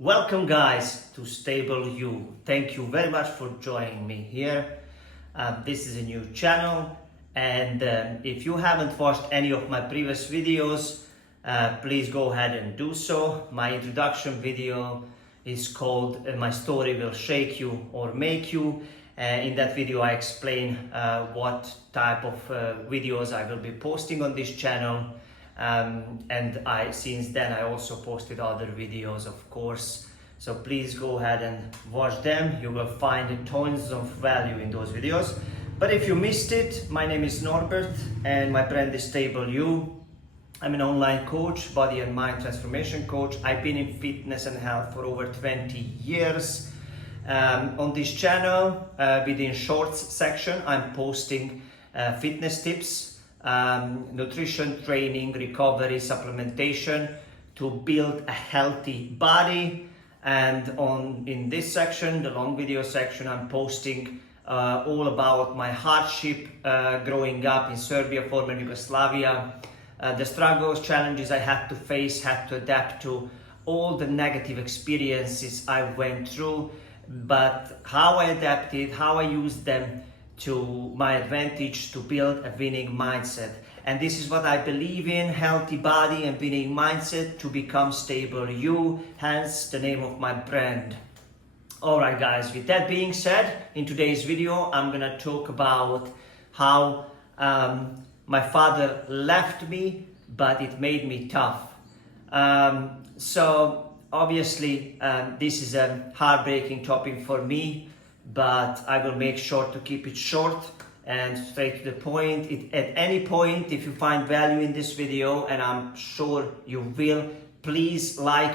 Welcome guys to StableYou. Thank you very much for joining me here. This is a new channel, and if you haven't watched any of my previous videos, please go ahead and do so. My introduction video is called My Story Will Shake You or Make You. In that video I explain what type of videos I will be posting on this channel. And since then I also posted other videos, of course, so please go ahead and watch them. You will find tons of value in those videos. But if you missed it, my name is Norbert and my brand is StableYou. I'm an online coach, body and mind transformation coach. I've been in fitness and health for over 20 years. On this channel, within shorts section, I'm posting fitness tips, nutrition, training, recovery, supplementation to build a healthy body. And in this section, the long video section, I'm posting all about my hardship growing up in Serbia, former Yugoslavia, the struggles, challenges I had to face, had to adapt to, all the negative experiences I went through, but how I adapted, how I used them to my advantage to build a winning mindset. And this is what I believe in: healthy body and winning mindset to become StableYou, hence the name of my brand. Alright guys, with that being said, in today's video I'm gonna talk about how my father left me, but it made me tough. So obviously this is a heartbreaking topic for me, but I will make sure to keep it short and straight to the point. At any point, if you find value in this video, and I'm sure you will, please like,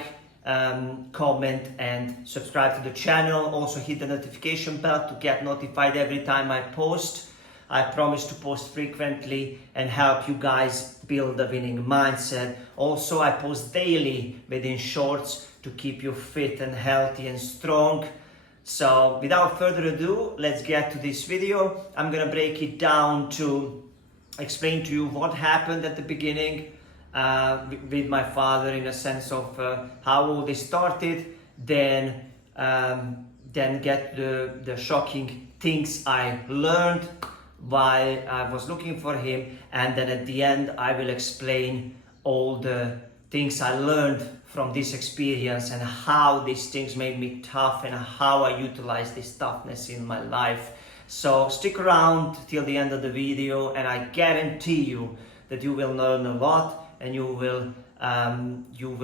comment and subscribe to the channel. Also hit the notification bell to get notified every time I post. I promise to post frequently and help you guys build a winning mindset. Also, I post daily within shorts to keep you fit and healthy and strong. So without further ado, let's get to this video. I'm gonna break it down to explain to you what happened at the beginning with my father, in a sense of how all this started, then get the shocking things I learned while I was looking for him, and then at the end I will explain all the things I learned from this experience and how these things made me tough and how I utilize this toughness in my life. So stick around till the end of the video, and I guarantee you that you will learn a lot, and you will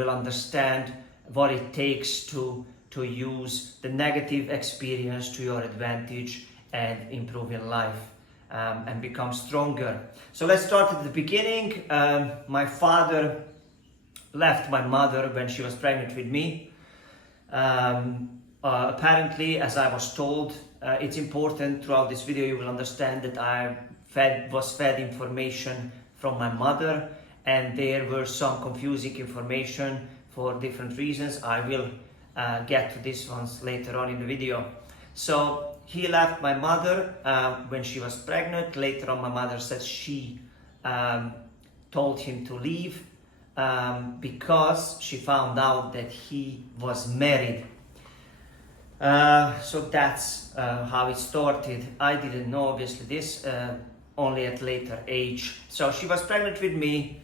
understand what it takes to use the negative experience to your advantage and improve your life and become stronger. So let's start at the beginning. My father left my mother when she was pregnant with me. Apparently, as I was told, it's important throughout this video you will understand that I was fed information from my mother, and there were some confusing information for different reasons. I will get to these ones later on in the video. So he left my mother when she was pregnant. Later on, my mother said she told him to leave because she found out that he was married. So that's how it started. I didn't know obviously this only at later age. So she was pregnant with me.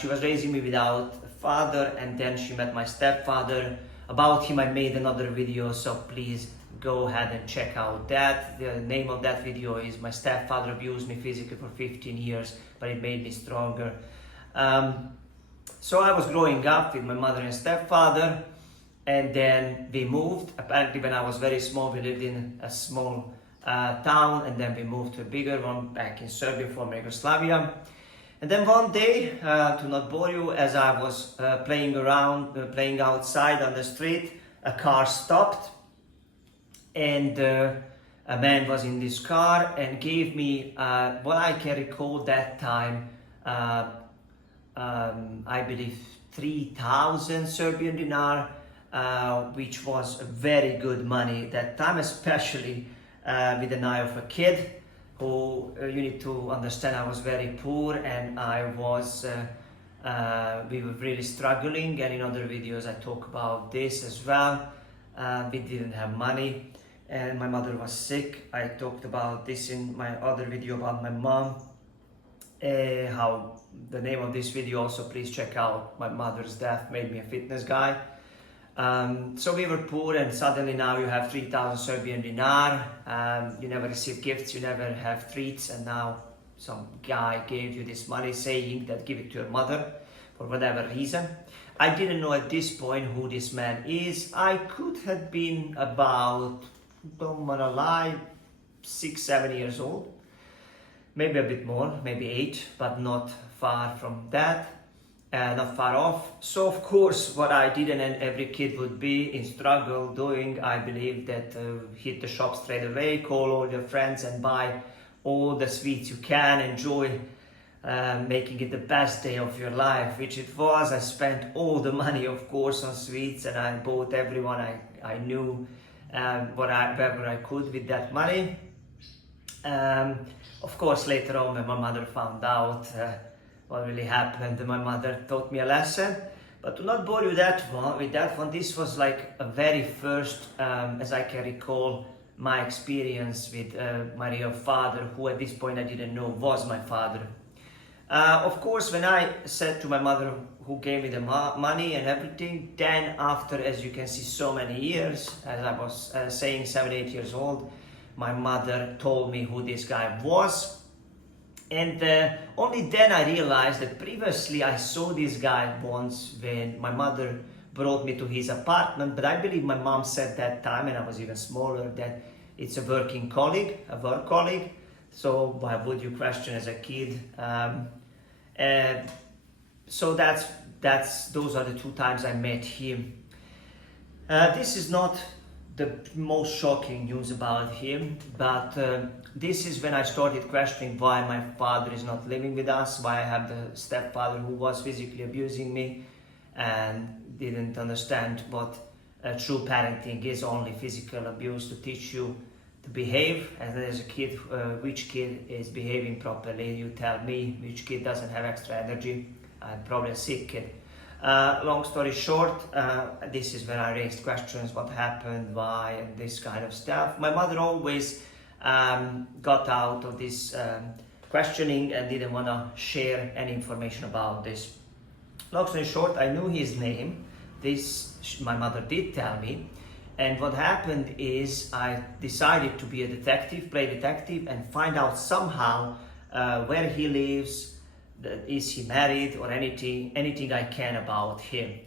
She was raising me without a father, and then she met my stepfather. About him I made another video, so please go ahead and check out that. The name of that video is My Stepfather Abused Me Physically for 15 Years, but it made me stronger. So I was growing up with my mother and stepfather, and then we moved. Apparently when I was very small, we lived in a small town, and then we moved to a bigger one back in Serbia, former Yugoslavia. And then one day, to not bore you, as I was playing outside on the street, a car stopped, and a man was in this car and gave me what I can recall that time, I believe 3,000 Serbian dinar, which was very good money that time, especially with an eye of a kid who, you need to understand, I was very poor, and I was We were really struggling, and in other videos I talk about this as well. We didn't have money and my mother was sick. I talked about this in my other video about my mom. How the name of this video also, please check out. My mother's death made me a fitness guy. So we were poor, and suddenly now you have 3,000 Serbian dinar. You never receive gifts, you never have treats, and now some guy gave you this money saying that give it to your mother for whatever reason. I didn't know at this point who this man is. I could have been about, don't wanna lie, 6-7 years old. Maybe a bit more, maybe 8, but not far from that. Not far off. So of course what I did, and every kid would be in struggle doing, I believe that hit the shop straight away, call all your friends and buy all the sweets you can, enjoy making it the best day of your life, which it was. I spent all the money of course on sweets, and I bought everyone I knew whatever I could with that money. Of course later on when my mother found out what really happened, my mother taught me a lesson. But to not bore you with that one, this was like a very first, as I can recall, my experience with my real father, who at this point I didn't know was my father. Of course, when I said to my mother, who gave me the money and everything, then after, as you can see, so many years, as I was saying, 7-8 years old, my mother told me who this guy was. And only then I realized that previously I saw this guy once when my mother brought me to his apartment, but I believe my mom said that time, and I was even smaller, that it's a work colleague. So why would you question as a kid? So those are the 2 times I met him. This is not the most shocking news about him, but this is when I started questioning why my father is not living with us, why I have the stepfather who was physically abusing me and didn't understand what true parenting is, only physical abuse to teach you to behave. And as a kid, which kid is behaving properly? You tell me, which kid doesn't have extra energy? Probably a sick kid. Long story short, this is when I raised questions, what happened, why, and this kind of stuff. My mother always got out of this questioning and didn't want to share any information about this. Long story short, I knew his name. This my mother did tell me. And what happened is I decided to be a detective, play detective, and find out somehow where he lives, is he married, or anything I can about him.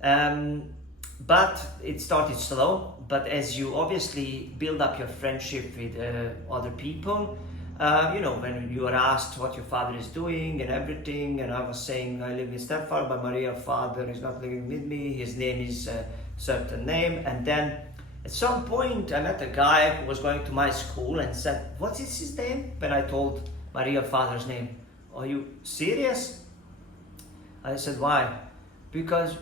But it started slow. But as you obviously build up your friendship with other people, you know, when you are asked what your father is doing and everything, and I was saying I live with stepfather, but my real father is not living with me, his name is a certain name. And then at some point I met a guy who was going to my school and said, what is his name? When I told my real father's name. Are you serious? I said, why? Because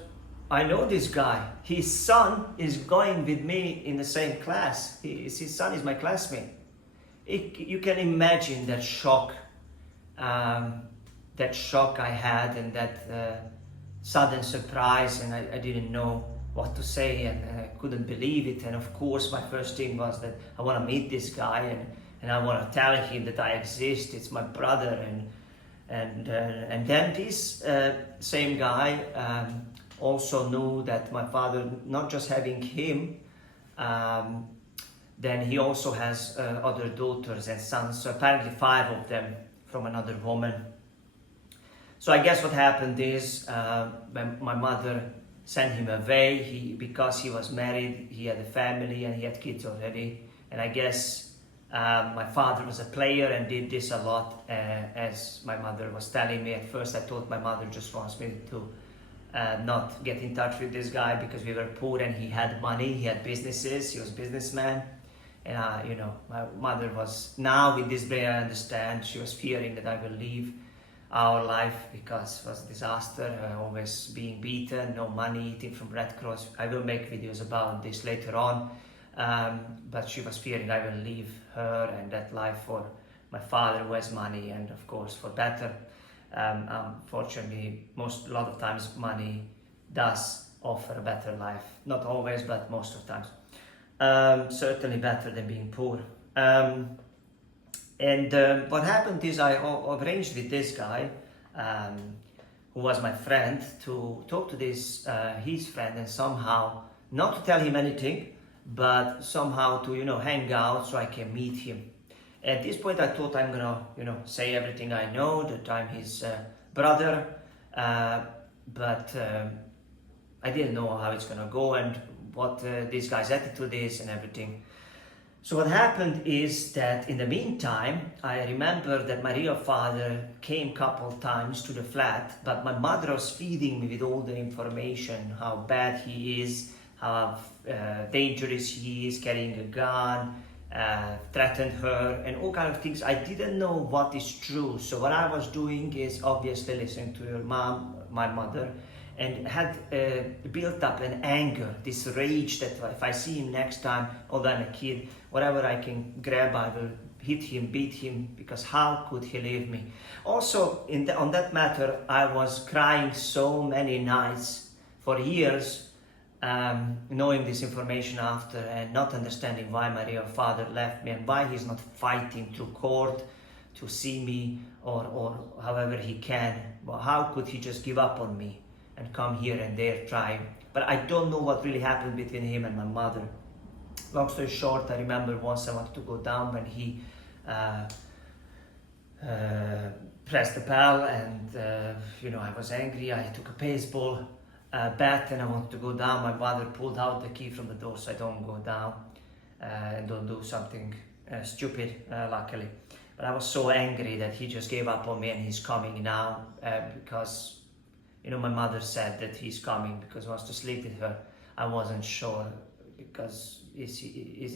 I know this guy. His son is going with me in the same class. His son is my classmate. You can imagine that shock I had, and that sudden surprise, and I didn't know what to say, and I couldn't believe it. And of course my first thing was that I want to meet this guy, and I want to tell him that I exist, it's my brother. And then this same guy also knew that my father, not just having him, then he also has other daughters and sons, so apparently 5 of them from another woman. So I guess what happened is when my mother sent him away, because he was married, he had a family and he had kids already, and I guess my father was a player and did this a lot, as my mother was telling me. At first I thought my mother just wants me to not get in touch with this guy because we were poor and he had money, he had businesses, he was a businessman. And you know, my mother was, now with this brain I understand, she was fearing that I will leave our life because it was a disaster, always being beaten, no money, eating from Red Cross. I will make videos about this later on. But she was fearing I will leave her and that life for my father who has money, and of course for better. Unfortunately, a lot of times money does offer a better life. Not always, but most of the times. Certainly better than being poor. What happened is I arranged with this guy, who was my friend, to talk to this his friend, and somehow not to tell him anything, but somehow to hang out so I can meet him. At this point, I thought I'm gonna say everything I know, that I'm his brother, but I didn't know how it's gonna go and what this guy's attitude is and everything. So what happened is that in the meantime, I remember that my real father came a couple times to the flat, but my mother was feeding me with all the information, how bad he is, how dangerous he is, carrying a gun, threatened her, and all kind of things. I didn't know what is true. So what I was doing is obviously listening to your mom, my mother, and had built up an anger, this rage that if I see him next time, although I'm a kid, whatever I can grab, I will hit him, beat him, because how could he leave me? Also, on that matter, I was crying so many nights for years, knowing this information after and not understanding why my real father left me and why he's not fighting through court to see me or however he can. Well, how could he just give up on me and come here and there try? But I don't know what really happened between him and my mother. Long story short, I remember once I wanted to go down when he pressed the bell, and I was angry. I took a baseball bat and I wanted to go down. My mother pulled out the key from the door so I don't go down and don't do something stupid, luckily. But I was so angry that he just gave up on me, and he's coming now because my mother said that he's coming because he wants to sleep with her. I wasn't sure, because is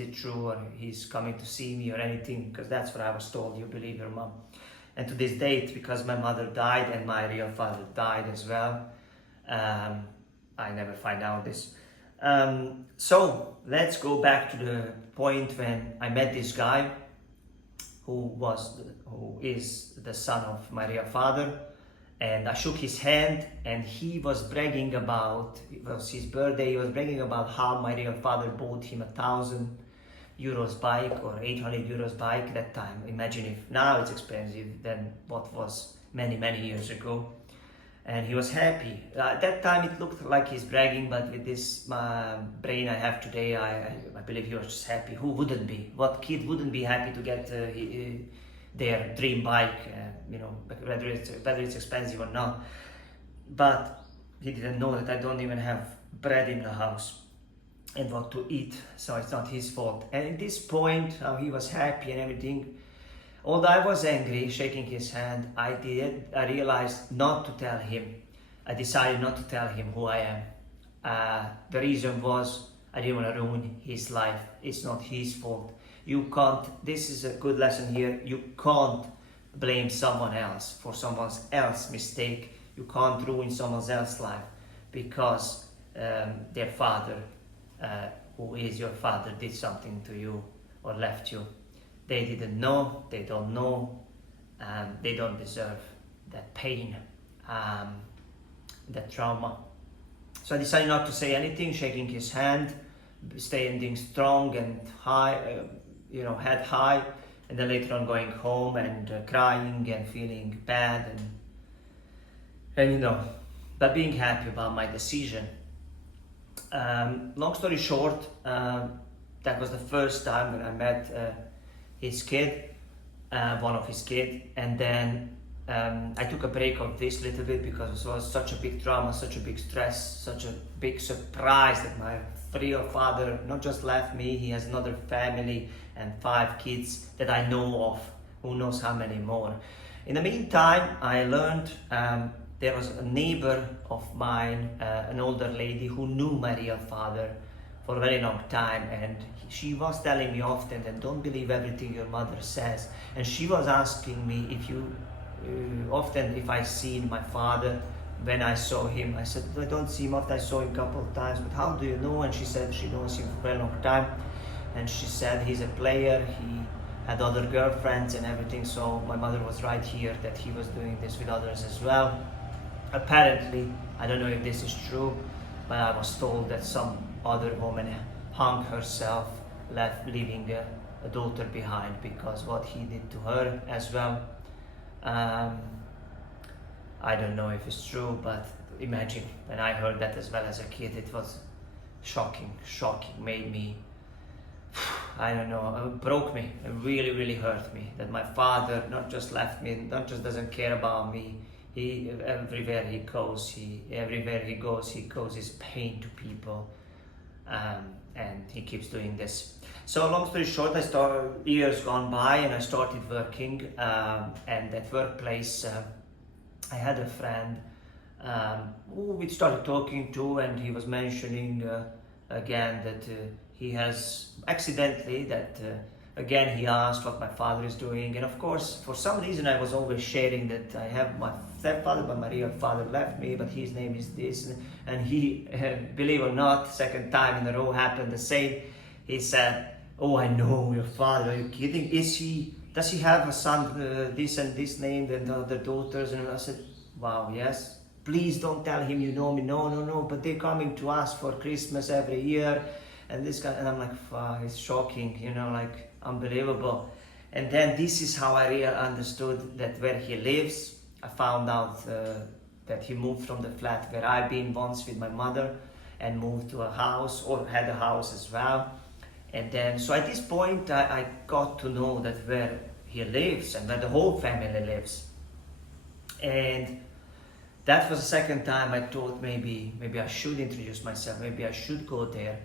it true, or he's coming to see me or anything, because that's what I was told. You believe your mom. And to this date, because my mother died and my real father died as well, I never find out this. So let's go back to the point when I met this guy who is the son of my real father. And I shook his hand, and he was bragging about, it was his birthday, he was bragging about how my real father bought him €1,000 bike or 800 euros bike that time. Imagine if now it's expensive than what was many, many years ago. And he was happy. At that time it looked like he's bragging, but with this brain I have today, I believe he was just happy. Who wouldn't be? What kid wouldn't be happy to get their dream bike, whether it's expensive or not? But he didn't know that I don't even have bread in the house and what to eat, so it's not his fault. And at this point, how he was happy and everything, although I was angry, shaking his hand, I realized not to tell him. I decided not to tell him who I am. The reason was I didn't want to ruin his life. It's not his fault. You can't, this is a good lesson here, you can't blame someone else for someone else's mistake. You can't ruin someone else's life because their father, who is your father, did something to you or left you. They didn't know, they don't know, they don't deserve that pain, that trauma. So I decided not to say anything, shaking his hand, standing strong and high, head high, and then later on going home and crying and feeling bad but being happy about my decision. Long story short, that was the first time when I met his kid, one of his kids, and then I took a break of this little bit because it was such a big trauma, such a big stress, such a big surprise that my real father not just left me, he has another family and 5 kids that I know of, who knows how many more. In the meantime, I learned there was a neighbor of mine, an older lady who knew my real father for a very long time, and she was telling me often that don't believe everything your mother says. And she was asking me if I seen my father when I saw him. I said, I don't see him often, I saw him a couple of times, but how do you know? And she said she knows him for a very long time. And she said he's a player, he had other girlfriends and everything, so my mother was right here that he was doing this with others as well. Apparently, I don't know if this is true, but I was told that some other woman hung herself, leaving a daughter behind because what he did to her as well. I don't know if it's true, but imagine when I heard that as well as a kid, it was shocking, made me, I don't know, it broke me, it really hurt me that my father not just left me, not just doesn't care about me, everywhere he goes, he causes pain to people, and he keeps doing this. So long story short, years gone by and I started working, and at workplace I had a friend who we started talking to, and he was mentioning again that he has accidentally again he asked what my father is doing, and of course for some reason I was always sharing that I have my stepfather, but my real father left me, but his name is this, and he believe it or not, second time in a row happened the same. He said, "Oh, I know your father, are you kidding? Does he have a son this and this name and other daughters?" And I said, "Wow, yes. Please don't tell him you know me." No, but they're coming to us for Christmas every year and this guy, and I'm like, wow, it's shocking, like unbelievable. And then this is how I really understood that where he lives. I found out that he moved from the flat where I've been once with my mother and moved to a house, or had a house as well. And then, so at this point, I got to know that where he lives and where the whole family lives. And that was the second time I thought maybe I should introduce myself, maybe I should go there,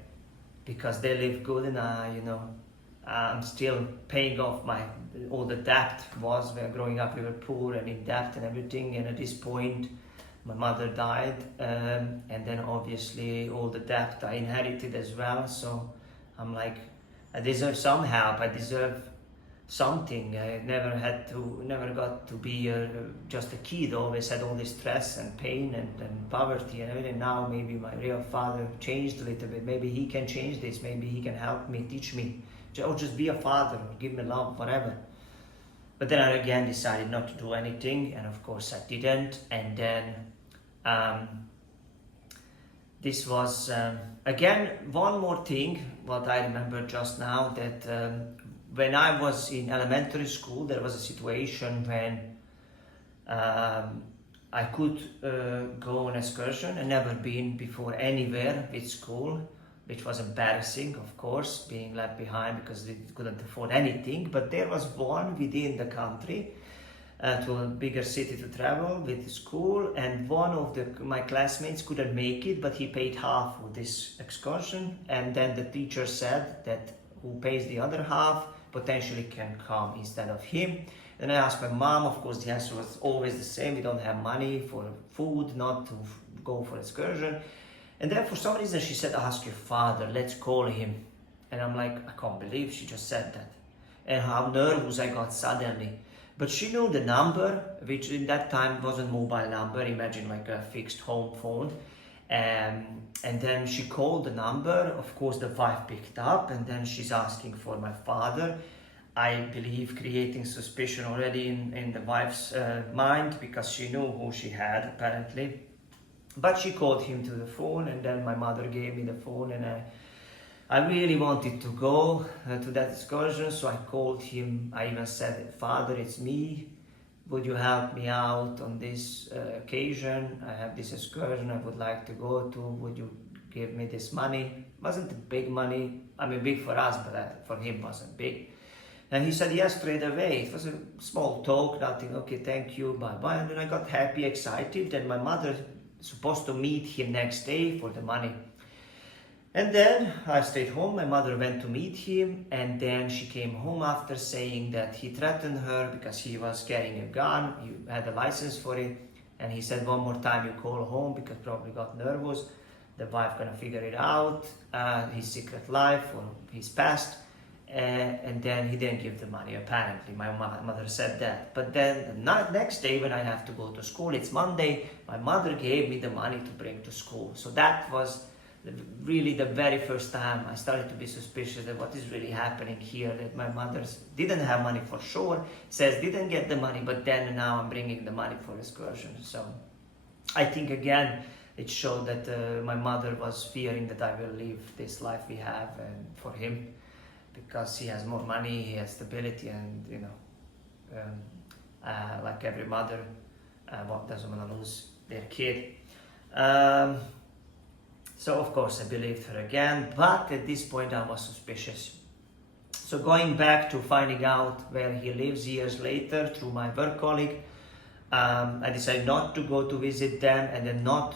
because they live good and I'm still paying off all the debt. We're growing up, we were poor and in debt and everything, and at this point my mother died, and then obviously all the debt I inherited as well. So I'm like, I deserve some help, I deserve something. I never got to be just a kid, always had all this stress and pain and poverty and everything. Now maybe my real father changed a little bit, maybe he can change this, maybe he can help me, teach me, or just be a father, or give me love, whatever. But then I again decided not to do anything, and of course I didn't. And then this was again one more thing what I remember just now, that when I was in elementary school, there was a situation when I could go on excursion. I never been before anywhere with school, which was embarrassing, of course, being left behind because they couldn't afford anything. But there was one within the country, to a bigger city to travel with the school, and one of my classmates couldn't make it, but he paid half of this excursion, and then the teacher said that who pays the other half potentially can come instead of him. Then I asked my mom, of course the answer was always the same: we don't have money for food, not to go for excursion. And then for some reason she said, ask your father, let's call him. And I'm like, I can't believe she just said that, and how nervous I got suddenly. But she knew the number, which in that time wasn't mobile number, imagine like a fixed home phone. And then she called the number, of course the wife picked up, and then she's asking for my father. I believe creating suspicion already in the wife's mind, because she knew who she had apparently. But she called him to the phone, and then my mother gave me the phone, and I really wanted to go to that excursion, so I called him. I even said, Father, it's me. Would you help me out on this occasion? I have this excursion I would like to go to. Would you give me this money? It wasn't big money. I mean, big for us, but for him wasn't big. And he said yes straight away. It was a small talk, nothing. Okay, thank you, bye-bye. And then I got happy, excited, and my mother supposed to meet him next day for the money. And then I stayed home, my mother went to meet him, and then she came home after saying that he threatened her because he was carrying a gun, he had a license for it, and he said, one more time you call home, because probably got nervous, the wife gonna figure it out, his secret life or his past, and then he didn't give the money, apparently, my mother said that. But then the next day when I have to go to school, it's Monday, my mother gave me the money to bring to school. So that was really the very first time I started to be suspicious that what is really happening here, that my mother didn't have money for sure, says didn't get the money, but then now I'm bringing the money for excursion. So I think again, it showed that my mother was fearing that I will leave this life we have and for him, because he has more money, he has stability, and you know, like every mother doesn't want to lose their kid. So of course I believed her again, but at this point I was suspicious. So going back to finding out where he lives years later through my work colleague, I decided not to go to visit them, and then not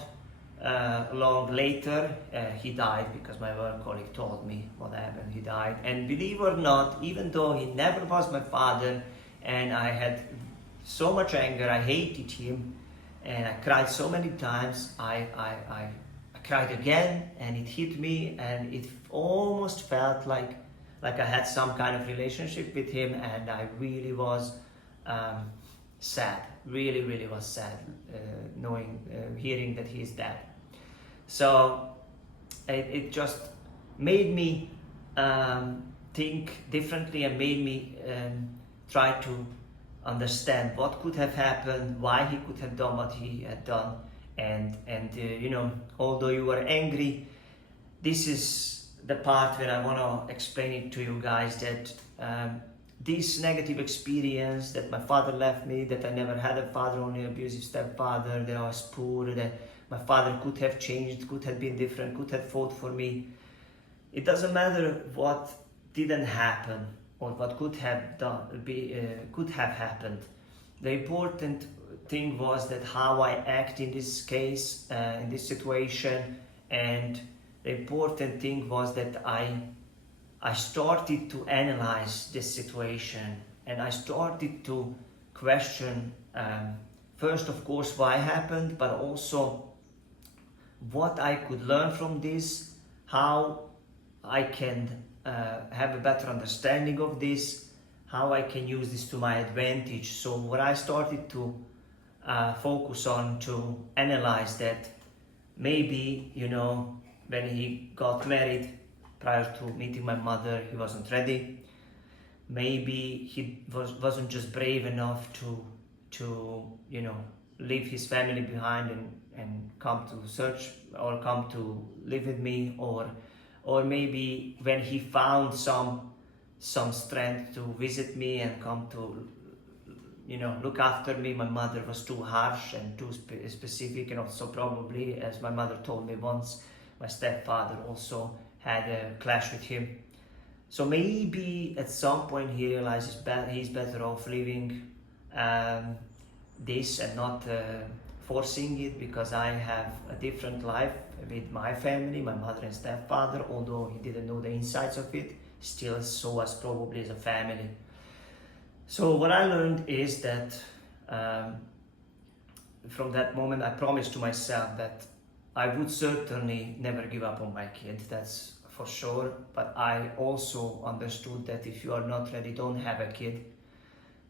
long later he died, because my work colleague told me what happened. He died, and believe it or not, even though he never was my father and I had so much anger, I hated him and I cried so many times, I cried again, and it hit me, and it almost felt like I had some kind of relationship with him, and I really was sad, really was sad, hearing that he's dead. So it just made me think differently, and made me try to understand what could have happened, why he could have done what he had done. And you know, although you were angry, this is the part where I want to explain it to you guys, that this negative experience that my father left me, that I never had a father, only an abusive stepfather, that I was poor, that my father could have changed, could have been different, could have fought for me. It doesn't matter what didn't happen or what could have happened. The important thing was that how I act in this case, in this situation, and the important thing was that I started to analyze this situation, and I started to question first, of course, why happened, but also what I could learn from this, how I can have a better understanding of this, how I can use this to my advantage. So what I started to focus on, to analyze that maybe, you know, when he got married, prior to meeting my mother, he wasn't ready. Maybe he wasn't just brave enough to you know, leave his family behind and come to search or come to live with me, or maybe when he found some strength to visit me and come to, you know, look after me, my mother was too harsh and too specific, and also probably, as my mother told me once, my stepfather also had a clash with him. So maybe at some point he realizes he's better off leaving this and not forcing it, because I have a different life with my family, my mother and stepfather. Although he didn't know the insides of it, still saw us probably as a family. So what I learned is that from that moment I promised to myself that I would certainly never give up on my kid, that's for sure. But I also understood that if you are not ready, don't have a kid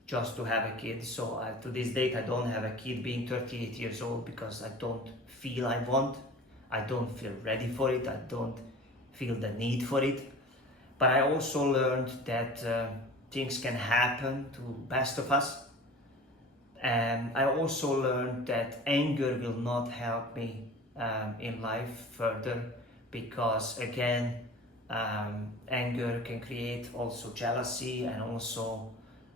just to have a kid. So to this date I don't have a kid, being 38 years old, because I don't feel I want, I don't feel ready for it, I don't feel the need for it. But I also learned that things can happen to best of us. And I also learned that anger will not help me in life further, because again, anger can create also jealousy, and also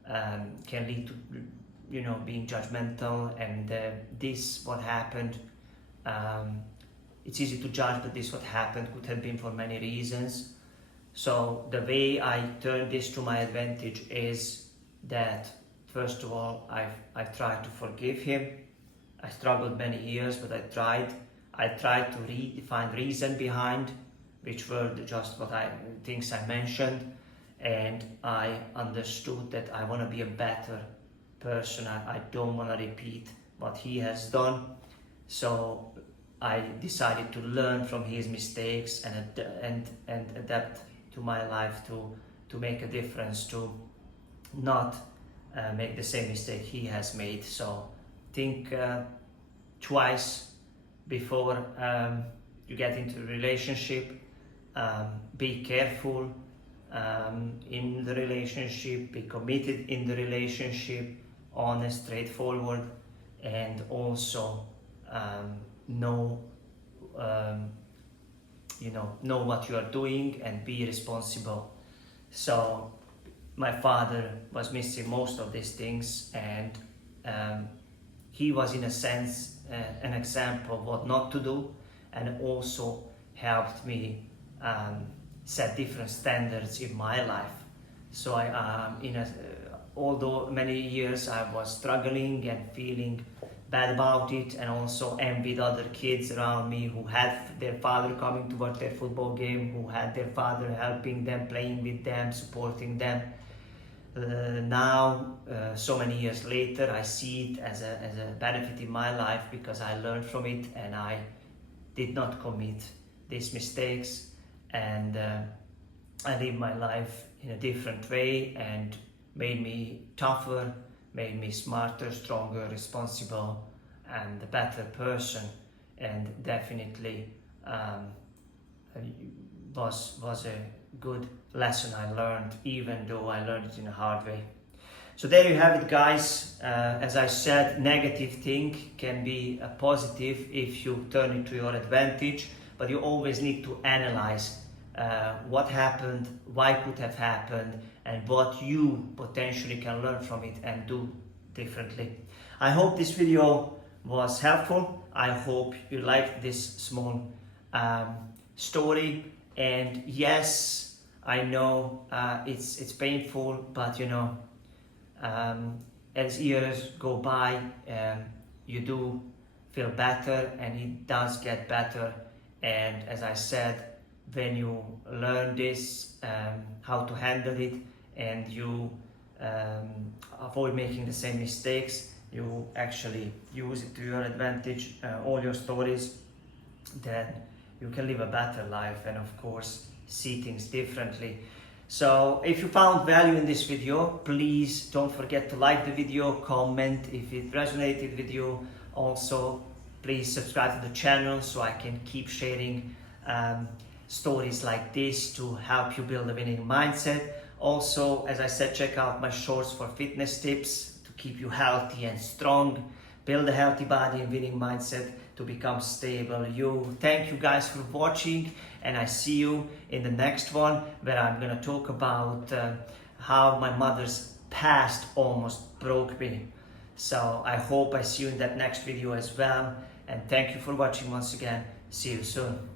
can lead to, you know, being judgmental. And this what happened, it's easy to judge, but this what happened could have been for many reasons. So the way I turned this to my advantage is that, first of all, I've tried to forgive him. I struggled many years, but I tried to find reason behind, which were just things I mentioned. And I understood that I want to be a better person. I don't want to repeat what he has done. So I decided to learn from his mistakes and adapt to my life to make a difference, to not make the same mistake he has made. So think twice before you get into a relationship, be careful in the relationship, be committed in the relationship, honest, straightforward, and also know know what you are doing and be responsible. So my father was missing most of these things, and he was in a sense an example of what not to do, and also helped me set different standards in my life. So although many years I was struggling and feeling bad about it, and also envied other kids around me who had their father coming to watch their football game, who had their father helping them, playing with them, supporting them. Now, so many years later, I see it as a benefit in my life, because I learned from it and I did not commit these mistakes, and I live my life in a different way, and made me tougher, made me smarter, stronger, responsible, and a better person, and definitely was a good lesson I learned, even though I learned it in a hard way. So there you have it, guys. As I said, negative thing can be a positive if you turn it to your advantage, but you always need to analyze what happened, why could have happened, and what you potentially can learn from it and do differently. I hope this video was helpful. I hope you liked this small story. And yes, I know it's painful, but as years go by, you do feel better, and it does get better. And as I said, when you learn this, how to handle it, and you avoid making the same mistakes, you actually use it to your advantage, all your stories, then you can live a better life, and of course see things differently. So if you found value in this video, please don't forget to like the video, comment if it resonated with you. Also, please subscribe to the channel so I can keep sharing stories like this to help you build a winning mindset. Also, as I said, check out my shorts for fitness tips to keep you healthy and strong, build a healthy body and winning mindset to become stable you. Thank you guys for watching, and I see you in the next one, where I'm gonna talk about how my mother's past almost broke me. So I hope I see you in that next video as well, and thank you for watching once again. See you soon.